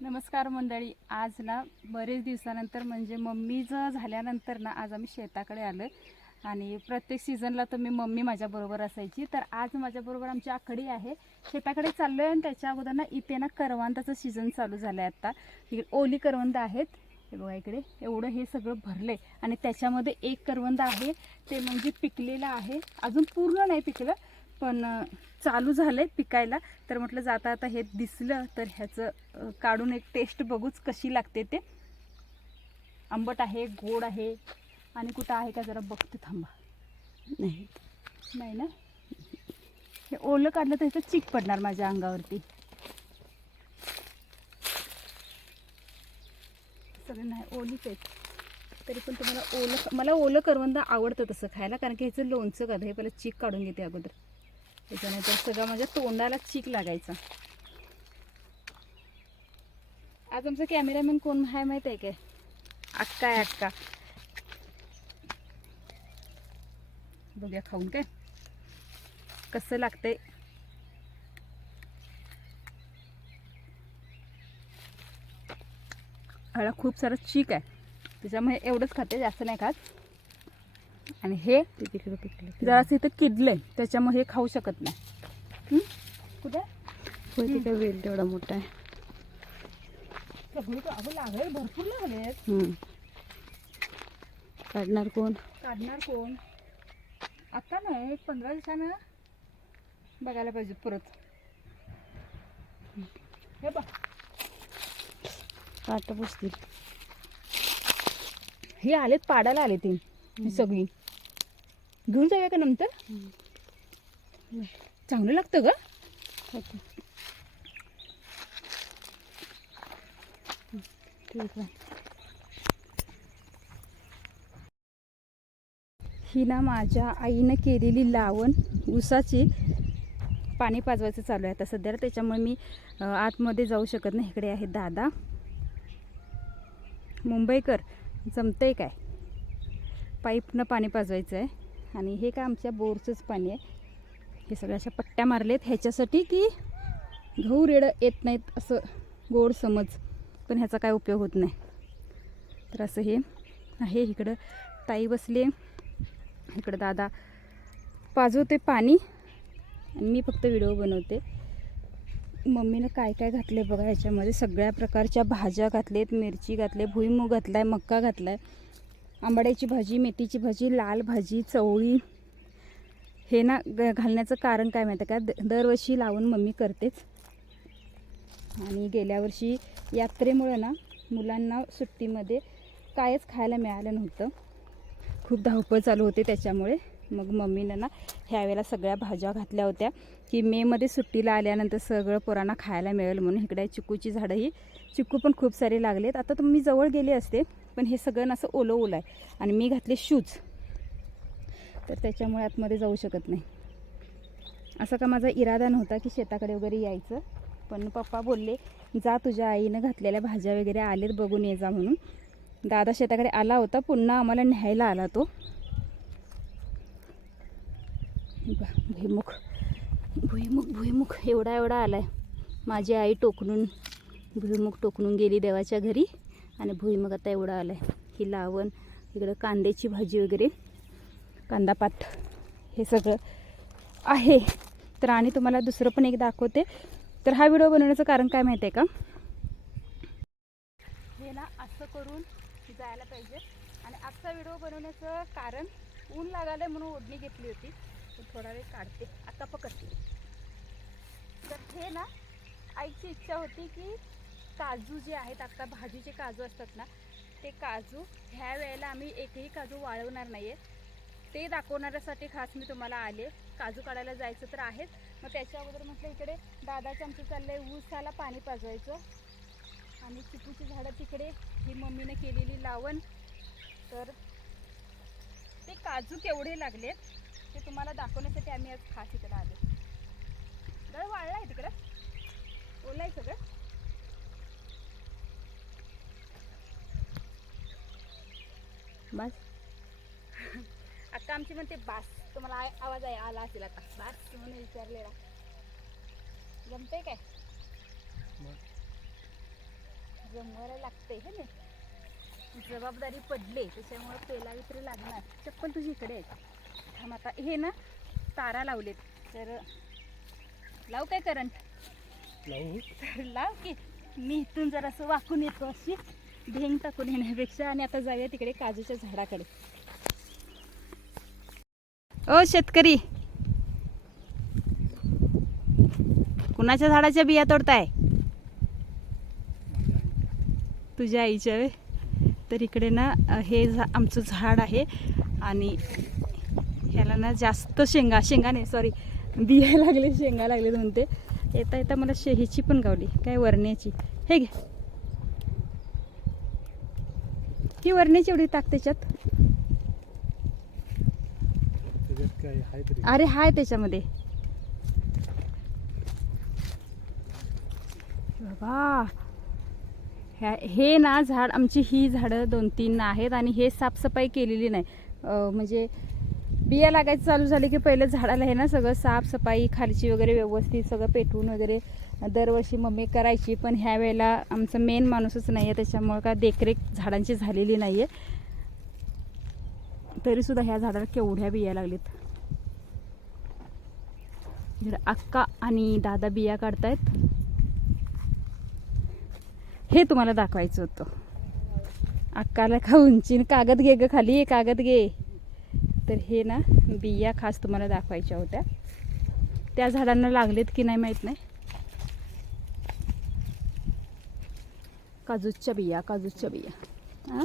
नमस्कार मंडळी. आज ना बरेच दिवसानंतर म्हणजे मम्मीचं झाल्यानंतर ना आज आम्ही शेताकडे आलो आणि प्रत्येक सीझनला तर मी मम्मी माझ्याबरोबर असायची. तर आज माझ्याबरोबर आमची आखडी आहे. शेताकडे चाललो आहे आणि त्याच्या अगोदर ना इथे ना करवंदाचं सीझन चालू झालं आहे आत्ता इकडे ओली करवंद आहेत. हे बघा इकडे. एवढं हे सगळं भरलं आहे आणि त्याच्यामध्ये एक करवंद आहे. ते म्हणजे पिकलेलं आहे. अजून पूर्ण नाही पिकलं. पण चालू झालंय पिकायला. तर म्हटलं जाता आता हे दिसलं तर ह्याचं काढून एक टेस्ट बघूच कशी लागते ते. आंबट आहे गोड आहे. आणि कुठं आहे का जरा बघते थांबा. नाही. नाही ना? हे ओलं काढलं तर ह्याचं चिक पडणार माझ्या अंगावरती. सगळं नाही ओलीच आहेत. तरी पण तुम्हाला ओलं मला ओलं करवंद आवडतं तसं खायला कारण की ह्याचं लोणचं का हे पहिलं चीक काढून घेते अगोदर. त्याच्याने तर सगळं म्हणजे तोंडाला चीक लागायचा. आज आमचा कॅमेरामॅन कोण आहे माहीत आहे काय? अक्का आहे अक्का बघूया खाऊन काय? कसं लागतंय? हळा खूप सारं चीक आहे. त्याच्यामुळे एवढंच खाते जास्त नाही खात. आणि हे जरासं इथं किडलंय त्याच्यामुळे हे खाऊ शकत नाही? कुठे? वेल तेवढा मोठा आहे. लागले भरपूर लागले. काढणार कोण? काढणार कोण? आता नाही एक पंधरा दिवसानं बघायला पाहिजे परत. हे बघ. काट पुसतील हे आलेत पाडायला आले ते सगळी. घेऊन जाऊया का नंतर? चांगलं लागतं ग. ठीक आहे ही ना माझ्या आईनं केलेली लावण ऊसाची पाणी पाजवायचं चालू आहे. आता सध्या त्याच्यामुळे मी आतमध्ये जाऊ शकत नाही. इकडे आहे दादा. मुंबईकर जमतंय काय? पाईपनं पाणी पाजवायचं आहे आणि हे का आमच्या बोरचंच पाणी आहे. हे सगळ्या अशा पट्ट्या मारलेत. ह्याच्यासाठी की गहू रेडं येत नाहीत असं गोड समज. पण ह्याचा काय उपयोग होत नाही. तर असं हे आहे इकडं. ताई बसले. इकडं दादा पाजवते पाणी. आणि मी फक्त व्हिडिओ बनवते. मम्मीनं काय काय घातले बघा ह्याच्यामध्ये. सगळ्या प्रकारच्या भाज्या घातलेत. मिरची घातले भुईमूग घातला आहे मक्का घातला आहे आंबाड्याची भाजी मेथीची भाजी लाल भाजी चवळी. हे ना ग- घालण्याचं कारण काय माहिती आहे का? द- दरवर्षी लावून मम्मी करतेच. आणि गेल्या वर्षी यात्रेमुळं ना मुलांना सुट्टीमध्ये कायच खायला मिळालं नव्हतं. खूप धावपळ चालू होते त्याच्यामुळे. मग मम्मीनं ना ह्यावेळेला सगळ्या भाज्या घातल्या होत्या की मेमध्ये सुट्टीला आल्यानंतर सगळं पोरांना खायला मिळेल म्हणून. इकडे चिकूची झाडंही चिकू पण खूप सारे लागलेत. आता तुम्ही जवळ गेले असते. पण हे सगळं असं ओलं ओलं आहे. आणि मी घातले शूज तर त्याच्यामुळे आतमध्ये जाऊ शकत नाही. असा का माझा इरादा नव्हता की शेताकडे वगैरे यायचं. पण पप्पा बोलले जा तुझ्या आईनं घातलेल्या भाज्या वगैरे आलेत बघून ये जा म्हणून. दादा शेताकडे आला होता पुन्हा आम्हाला न्यायला आला तो. भुईमुख. भुईमुख भुईमुख. एवढा एवढा आला आहे माझी आई टोकणून भुईमुख टोकणून गेली देवाच्या घरी. आणि भुईमग आता एवढा आहे ही लावण इकडं कांद्याची भाजी वगैरे कांदापात हे सगळं आहे. तर आणि तुम्हाला दुसरं पण एक दाखवते. तर हा व्हिडिओ बनवण्याचं कारण काय माहिती आहे का? हे ना असं करून जायला पाहिजे. आणि आजचा व्हिडिओ बनवण्याचं कारण ऊन लागायला म्हणून ओढणी घेतली होती. थोडा वेळ काढते. आता पकडते. तर हे ना आईची इच्छा होती की काजू जे आहेत आत्ता भाजीचे काजू असतात ना ते काजू ह्या वेळेला आम्ही एकही काजू वाळवणार नाही आहे ते दाखवणाऱ्यासाठी खास मी तुम्हाला आले. काजू काढायला जायचं तर आहेच मग त्याच्या अगोदर म्हटलं इकडे दादाचं आमचं आहे ऊसाला पाणी पाजवायचं. आणि चिकूची झाडं तिकडे ही मम्मीने केलेली लावण. तर ते काजू केवढे लागले ते तुम्हाला दाखवण्यासाठी आम्ही आज खास इकडे आलो. दळ वाळला आहे तिकडं. ओला आहे सगळं. बस. आता आमची म्हणते बास. तुम्हाला आवाज आहे आला असेल आता. बास म्हणून विचारलेला. जमते काय? जमवायला लागते हे ना? जबाबदारी पडले त्याच्यामुळे पेलावी तरी लागणार. चप्पल तुझी इकडे आहे. थांब आता. हे ना तारा लावलेत. तर लाव काय करंट? तर लाव की. मी इथून जरासं वाकून येतो अशी. भेंग टाकून येण्यापेक्षा आणि आता जाऊया तिकडे काजूच्या झाडाकडे. ओ शेतकरी. कुणाच्या झाडाच्या बिया तोडताय? तुझ्या आईच्या वे तर इकडे ना हे झा आमचं झाड आहे आणि ह्याला ना जास्त शेंगा शेंगा नाही सॉरी बिया लागले शेंगा लागले म्हणते. येता येता मला शेहीची पण गावली काय वरण्याची. हे घे. ही वरण्याची एवढी टाक त्याच्यात? अरे हाय त्याच्यामध्ये. बाबा ह्या हे ना झाड आमची ही झाडं दोन तीन आहेत आणि हे साफसफाई केलेली नाही. म्हणजे बिया लागायचं चालू झाले की पहिलं झाडाला आहे ना सगळं साफसफाई खालची वगैरे व्यवस्थित सगळं पेटवून वगैरे दरवर्षी मम्मी करायची पण ह्या वेळेला आमचा मेन माणूसच नाही आहे त्याच्यामुळं का देखरेख झाडांची झालेली नाही आहे तरीसुद्धा ह्या झाडाला केवढ्या बिया लागलेत? अक्का आणि दादा बिया काढतायत. हे तुम्हाला दाखवायचं होतं. अक्काला का उंची कागद घे ग खाली कागद घे. तर हे ना बिया खास तुम्हाला दाखवायच्या होत्या. त्या झाडांना लागलेत की नाही माहीत नाही. काजूच्या बिया काजूच्या बिया. हां?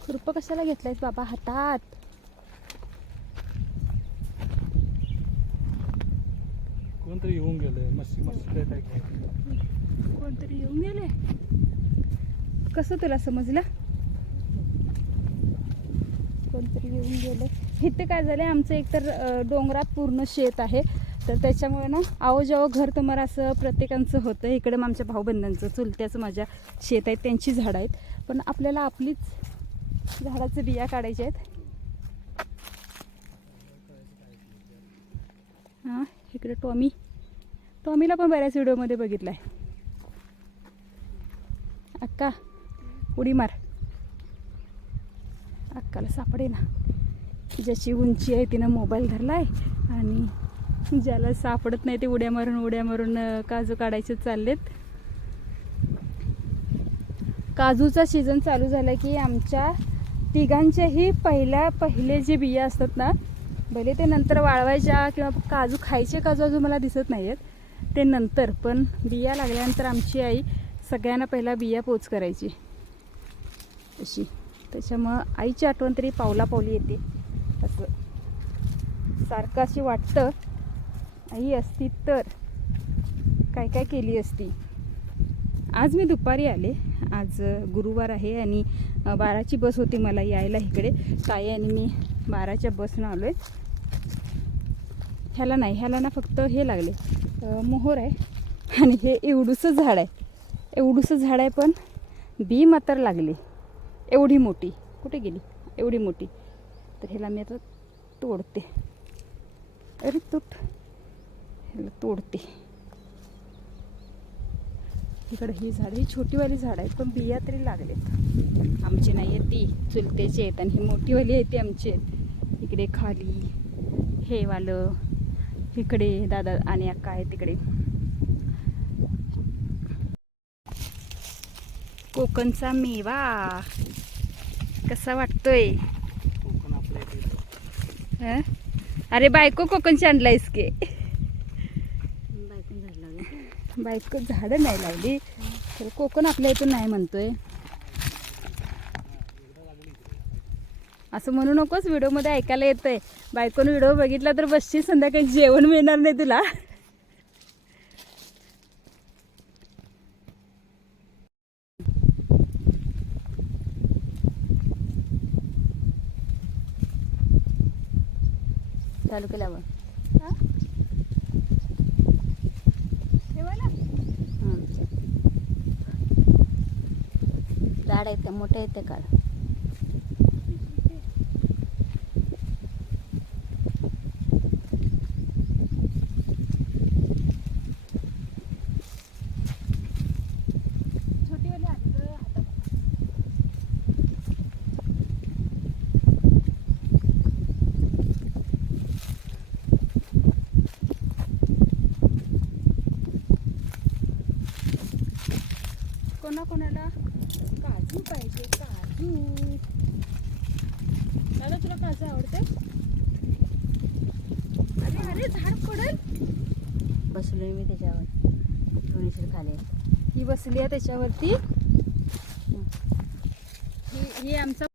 खुरपं कशाला घेतलायस बाबा? हातात. कोणतरी येऊन गेलं मस्ती मस्ती कोणतरी येऊन गेले कसं तुला समजलं? कोणतरी येऊन गेले इथे काय झालं आमचं एकतर डोंगरात पूर्ण शेत आहे. तर त्याच्यामुळे ना आहो जेव्हा घर तुम्हाला असं प्रत्येकांचं होतं. इकडे मग आमच्या भाऊबंधांचं चुलत्याचं माझ्या शेत आहेत त्यांची झाडं आहेत. पण आपल्याला आपलीच झाडाचं बिया काढायच्या आहेत. हां इकडे टॉमी. टॉमीला पण बऱ्याच व्हिडिओमध्ये बघितला आहे अक्का उडी मार. अक्काला सापडे ना ज्याची उंची आहे तिनं मोबाईल धरला आहे आणि ज्याला सापडत नाही ते उड्या मारून उड्या मारून काजू काढायचे चाललेत. काजूचा सीझन चालू झाला की आमच्या तिघांच्याही पहिल्या पहिले जे बिया असतात ना भले ते नंतर वाळवायच्या किंवा काजू खायचे काजू अजून मला दिसत नाही आहेत ते नंतर पण बिया लागल्यानंतर आमची आई सगळ्यांना पहिला बिया पोच करायची. अशी. त्याच्यामुळं आईची आठवण तरी पावला पावली येते. असं. सारखं अशी वाटतं. आई असती तर. काय काय केली असती? आज मी दुपारी आले. आज गुरुवार आहे आणि बाराची बस होती मला यायला इकडे. ताई आणि मी बाराच्या बसनं आलो आहे ह्याला नाही ह्याला ना फक्त हे लागले. मोहर मोहोर आहे आणि हे एवढूसं झाड आहे. एवढूसं झाड आहे पण बी मात्र लागली. एवढी मोठी. कुठे गेली? एवढी मोठी. तर ह्याला मी आता तोडते. अरे तुट. तोडते. इकडे ही झाडं ही छोटीवाली झाड आहेत पण बिया तरी लागलेत. आमची नाही आहेत ती चुलतेची आहेत आणि ही मोठीवाली आहे ती आमची आहेत. इकडे खाली हे वालं इकडे दादा आणि अक्का आहे तिकडे. कोकणचा मेवा. कसा वाटतोय? हं? अरे बायको कोकणची आणलायस की. बायक झाडं नाही लावली. तर कोकण आपल्या इथून नाही म्हणतोय. असं म्हणू नकोस व्हिडिओमध्ये ऐकायला येतंय. बायकोनं व्हिडिओ बघितला तर बसची संध्याकाळी जेवण मिळणार नाही तुला. चालू केल्यावर हा? ठेवायला? हं. झाड आहेत का मोठे आहेत ते काढ कोणा कोणाला काजू पाहिजे काजू. दादा तुला काजू आवडते? अरे अरे झाड पडेल. बसलोय मी त्याच्यावर. थोडीशी खाली ही बसली आहे त्याच्यावरती. ही ही आमचा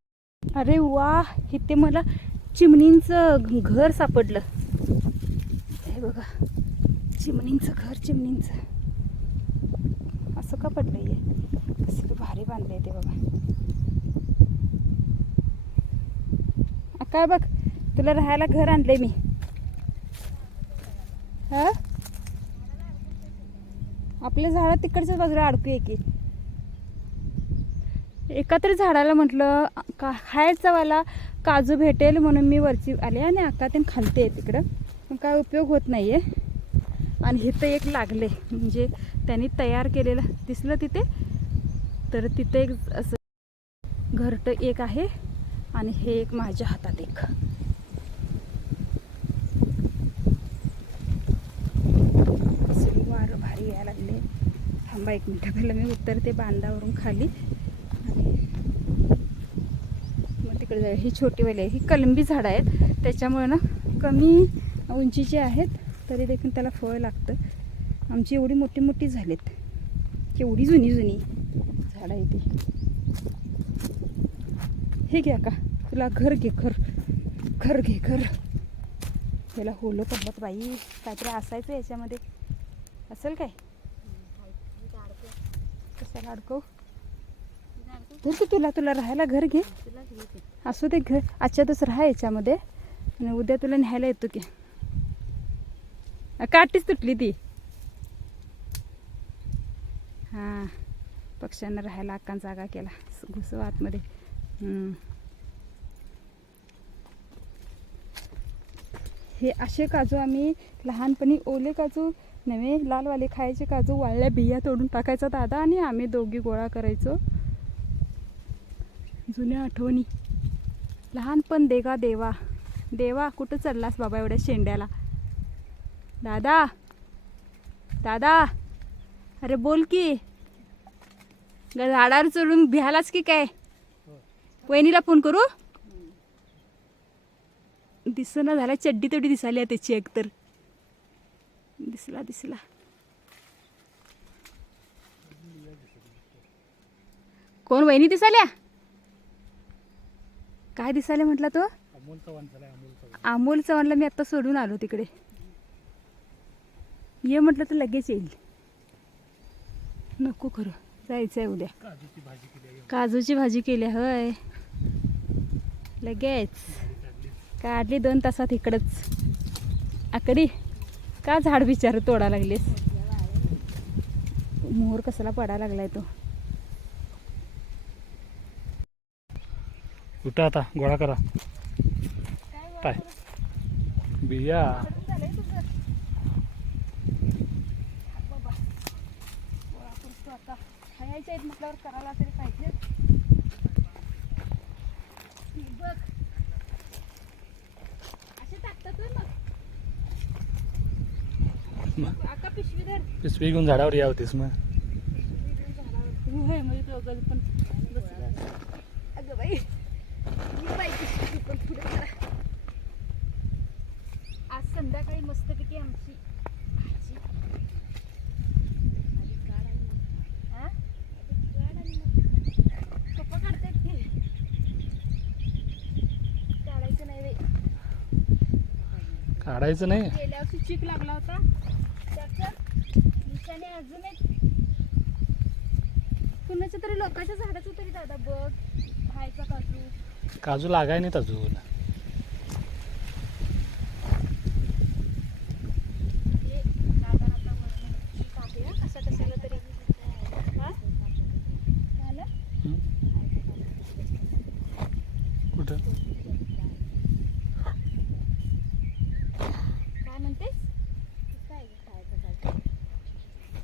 अरे वा इथे मला चिमणींचं घर सापडलं. हे बघा चिमणींचं घर चिमणींचं. असं का आहे हे? कसं भारी आहे ते बाबा काय बघ तुला राहायला घर आणलंय मी. हा? आपल्या झाडं तिकडच्या बाजूला अडकूया की एका. तरी झाडाला म्हटलं का खायचा वाला काजू भेटेल म्हणून मी वरची आले आणि आका ते खालते तिकडं. पण काय उपयोग होत नाही आहे आणि इथं एक लागले म्हणजे त्यांनी तयार केलेलं दिसलं तिथे. तर तिथे एक असं घरटं एक आहे आणि हे एक माझ्या हातात एक. वारं भारी यायला लागले. थांबा एक मिनटं पहिलं मी उतरते बांधावरून खाली. आणि मग तिकडे जाऊ ही छोटीवाली आहे. ही कलंबी झाडं आहेत. त्याच्यामुळे ना कमी उंचीची आहेत. तरी देखील त्याला फळ लागतं. आमची एवढी मोठी मोठी झालीत. केवढी जुनी जुनी झाडं आहे ती. हे घ्या का तुला घर घे घर. घर घे घर. त्याला होलं पडलं बाई. काहीतरी असायचं याच्यामध्ये. असेल काय? कशाला अडकव? धर तू तुला तुला राहायला घर घे. असू दे घर. आजच्यातच राहा याच्यामध्ये. आणि उद्या तुला न्यायला येतो की. अ, काठीच तुटली ती. हां. पक्ष्यांना राहायला अक्कान जागा केला. घुसव आतमध्ये. हे असे काजू आम्ही लहानपणी ओले काजू नव्हे लालवाले खायचे काजू वाळल्या बिया तोडून टाकायचा दादा आणि आम्ही दोघी गोळा करायचो. जुन्या आठवणी. लहानपण देगा देवा. देवा कुठं चढलास बाबा एवढ्या शेंड्याला? दादा. दादा. अरे बोल की. झाडावर चढून भ्यालाच की काय? वहिनीला फोन करू? दिसना झाला चड्डी तेवढी दिसाली आहे त्याची एकतर. दिसला दिसला. कोण वहिनी दिसाल्या? काय दिसाले म्हटला तो? अमोल चव्हाणला मी आता सोडून आलो तिकडे. ये म्हटलं तर लगेच येईल. नको खरं जायचं आहे उद्या. काजूची भाजी केली होय. लगेच. काढली दोन तासात इकडंच. आकडी का झाड बिचार तोडा लागलेस? मोहर कसला पडायला लागलाय तो. उठा आता गोळा करा. काय बिया. खायच्या आहेत म्हटल्यावर करायला तरी पाहिजे. बघ. असे टाकतात ना मग. आका पिशवी धर. पिशवी घेऊन झाडावर या होतीस मग. म्हणजे तो अगं पण बसला. अगं बाई बाई पिशवी पण पुढे करा. आज संध्याकाळी मस्तपैकी आमची भाजी हा? पप्पा काढतायत की काढायचं नाही बाई काढायचं नाही. गेल्या वर्षी चीक लागला होता. त्याचं निशाणे अजून एक. कुणाच्या तरी लोकांच्या झाडाचं तरी दादा बघ. खायचा काजू. काजू लागाय नाहीत अजून. तेच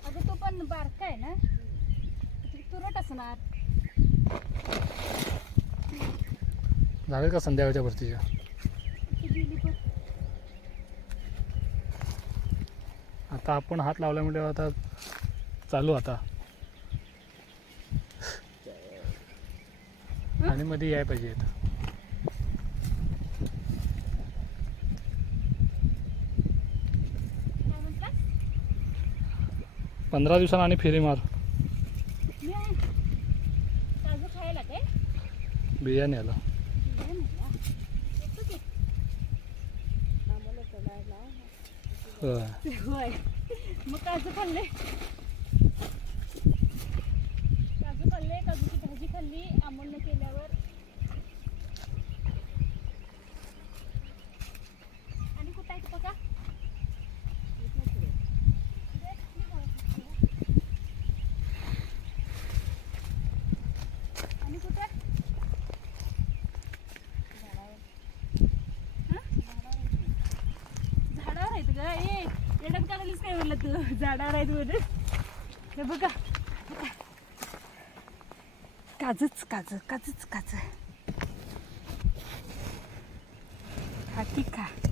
अगं तो पण बारका आहे ना? तुरट असणार. लागेल का संध्याकाळच्या भरतीच्या आता आपण हात लावला म्हणजे आता चालू आता. आणि मध्ये याय पाहिजे आता पंधरा दिवसांनी आणि फेरी मार. बिर्याणी काजू खायला काय आला. आम्हाला चढायला होय. मग काजू खाल्ले काजू खाल्ले काजूची भाजी खाल्ली आंबोलनं केल्यावर आणि कुठं आहे बघा आणि कुठं झाडावर आहेत ग ए एडम काढालीस काय म्हणलं तू झाडावर आहेत म्हणून. हे बघा. काजच काज काजच काज. हाती की खा.